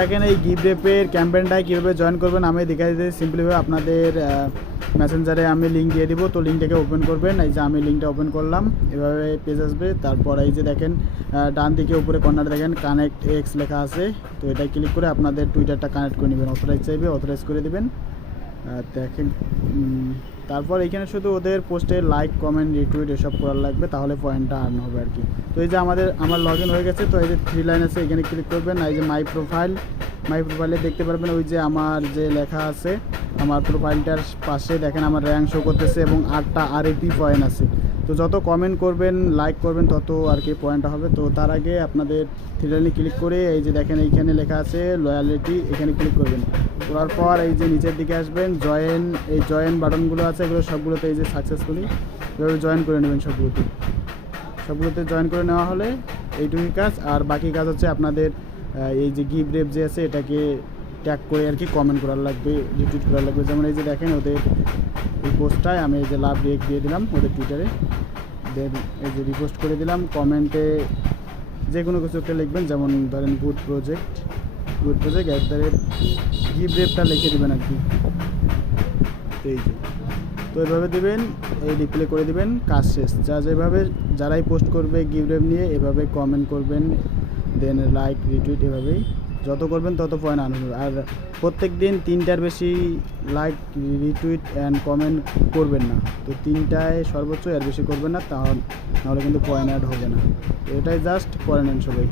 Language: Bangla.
দেখেন এই গিভ রেপের ক্যাম্পেইনটায় কীভাবে জয়েন করবেন আমি দেখাই দিতে সিম্পলিভাবে আপনাদের মেসেঞ্জারে আমি লিঙ্ক দিয়ে দিব। তো লিঙ্কটাকে ওপেন করবেন। এই যে আমি লিঙ্কটা ওপেন করলাম, এভাবে পেজ আসবে। তারপর এই যে দেখেন ডান দিকে উপরে কর্নারে দেখেন কানেক্ট এক্স লেখা আছে। তো এটা ক্লিক করে আপনাদের টুইটারটা কানেক্ট করে নেবেন। অথরাইজ চাইবে, অথরাইজ করে দেবেন। দেখেন তারপর এখানে শুধু ওদের পোস্টে লাইক কমেন্ট রিটুইট এসব করার লাগবে, তাহলে পয়েন্টটা আর্ন হবে আর কি। তো এই যে আমার লগ ইন হয়ে গেছে। তো এই যে 3 লাইন আছে, এখানে ক্লিক করবেন। এই যে মাই প্রোফাইলে দেখতে পারবেন ওই যে আমার যে লেখা আছে, আমার প্রোফাইলটার পাশে দেখেন আমার র্যাঙ্ক শো করতেছে এবং 8টা আরএপি পয়েন্ট আছে। তো যত কমেন্ট করবেন লাইক করবেন তত আর কি পয়েন্টটা হবে। তো তার আগে আপনাদের 3 লাইনে ক্লিক করে এই যে দেখেন এইখানে লেখা আছে লয়ালিটি, এখানে ক্লিক করবেন। করার পর এই যে নিচের দিকে আসবেন, জয়েন বাটনগুলো আছে, এগুলো সবগুলোতে এই যে সাকসেসফুলি এভাবে জয়েন করে নেবেন। সবগুলোতে জয়েন করে নেওয়া হলে এইটুকুই কাজ। আর বাকি কাজ হচ্ছে আপনাদের এই যে গিভ রেপ যে আছে এটাকে ট্যাগ করে আর কি কমেন্ট করার লাগবে, রিটুইট করার লাগবে। যেমন এই যে দেখেন ওদের এই পোস্টটায় আমি এই যে লাভ রিয়েক্ট দিয়ে দিলাম ওদের টুইটারে, দেন এই যে রিপোস্ট করে দিলাম। কমেন্টে যে কোনো কিছু একটা লিখবেন, যেমন ধরেন গুড প্রজেক্ট গিভ রেপটা লিখে দেবেন আর কি। তো এই যে তো এভাবে দেবেন, এই রিপ্লে করে দিবেন, কাজ শেষ। যারাই পোস্ট করবে গিভ রেপ নিয়ে এভাবে কমেন্ট করবেন, দেন লাইক রিটুইট, এভাবেই যত করবেন তত পয়েন্ট আনবে। আর প্রত্যেক দিন 3টার বেশি লাইক রিটুইট অ্যান্ড কমেন্ট করবেন না। তো 3টায় সর্বোচ্চ, এর বেশি করবেন না, নাহলে কিন্তু পয়েন্ট অ্যাড হবে না। তো এটাই জাস্ট করে নেন সবাই।